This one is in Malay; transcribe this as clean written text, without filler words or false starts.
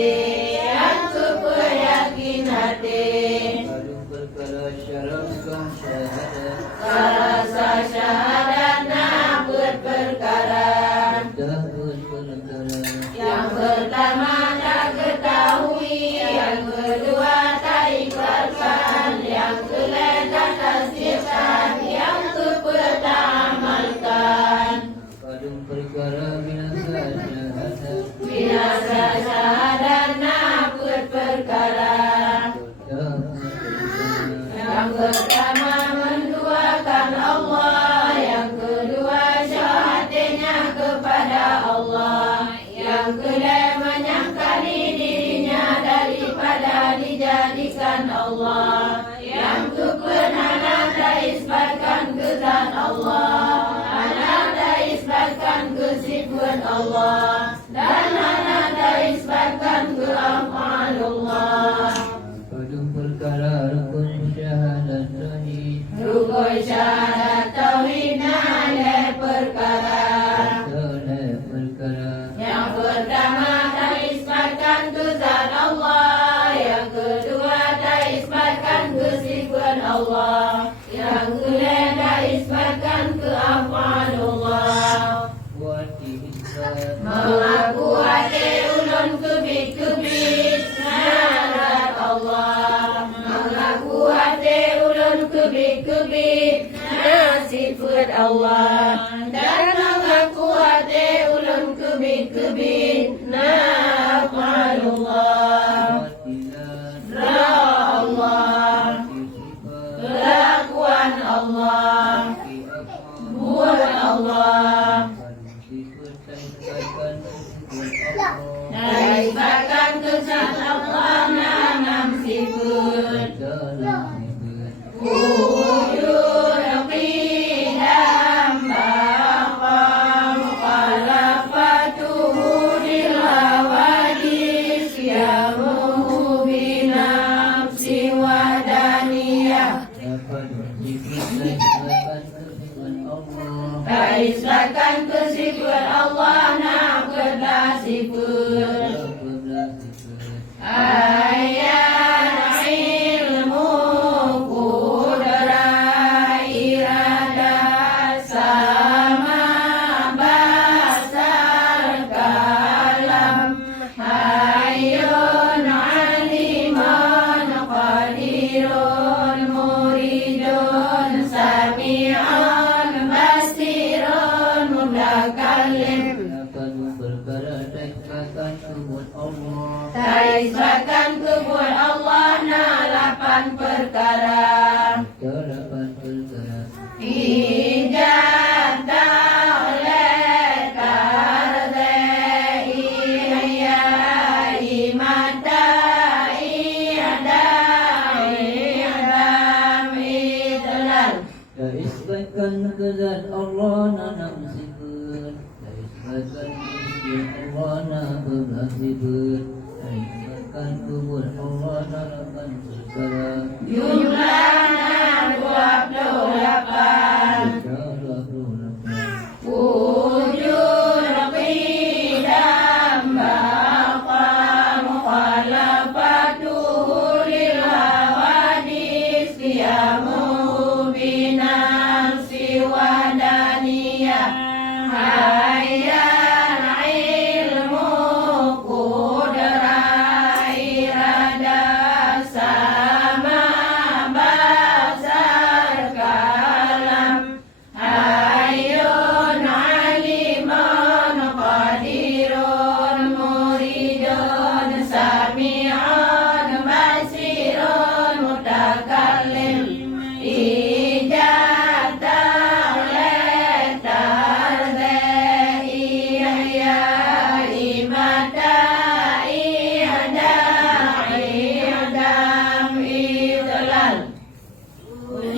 hati, yang super yakin hati. Kadung perkara syarafkan syahadat, Rasa syahadat nabut perkara. dahut perkara. Yang pertama tak ketahui, yang kedua tak ikhlaskan, yang ketiga tasdiekan, yang keempat tak amalkan. Kadung perkara binasa syahadat, Binasa syahadat nabut perkara. dahut perkara. Yang pertama menduakan Allah, yang kedua syahadatnya kepada Allah, yang kedua menyangkali dirinya daripada dijadikan Allah, yang keempat anak isbatkan ke zat Allah, anak isbatkan ke sifat Allah, dan anak isbatkan ke af'alullah. Kadung perkara rukun syahadat tauhid, Rukun syahadat tauhid ada perkara. soleh perkara. Yang pertama tak isbatkan ke zat Allah, yang kedua tak isbatkan ke sifat Allah, yang ketiga tak isbatkan ke af'alullah. Wati isbat, Mengaku hati ulun kebit-kebit narat Allah. Mengaku hati ulun kebit-kebit nasifat Allah. Dan mengaku hati ulun kebit-kebit naf'alullah. watilan, Ra Allah, sifat, kelakuan Allah, ki apa. buat Allah. Kadung sifat taisbatkan sifat Allah, Naisbatkan ke zat Allah nanam sifat. dalam sifat. Wujud qidam baqam qalafatuhu lil hawadis yamuhu binafsi wadaniyah. Dapat sifat taisbatkan sifat Allah, Naisbatkan ke sifat Allah naqadlah sifat. dapatlah sifat. Ayat ilmu kudrat iradah sama basar kalam hayyun aliman qadirun muridun sami'un basirun mutakallim. Dapat perkara taisbatkan sifat Allah, Taisbatkan kebuat Allah nalapan perkara. delapan perkara. Ijab ta'leh kardei hayai matai adai adam idlal. Taisbatkan ke zat Allah nanam sifat, taisbatkan ke Allah nabablah sifat, taisbatkan kubur Allah nalapan perkara.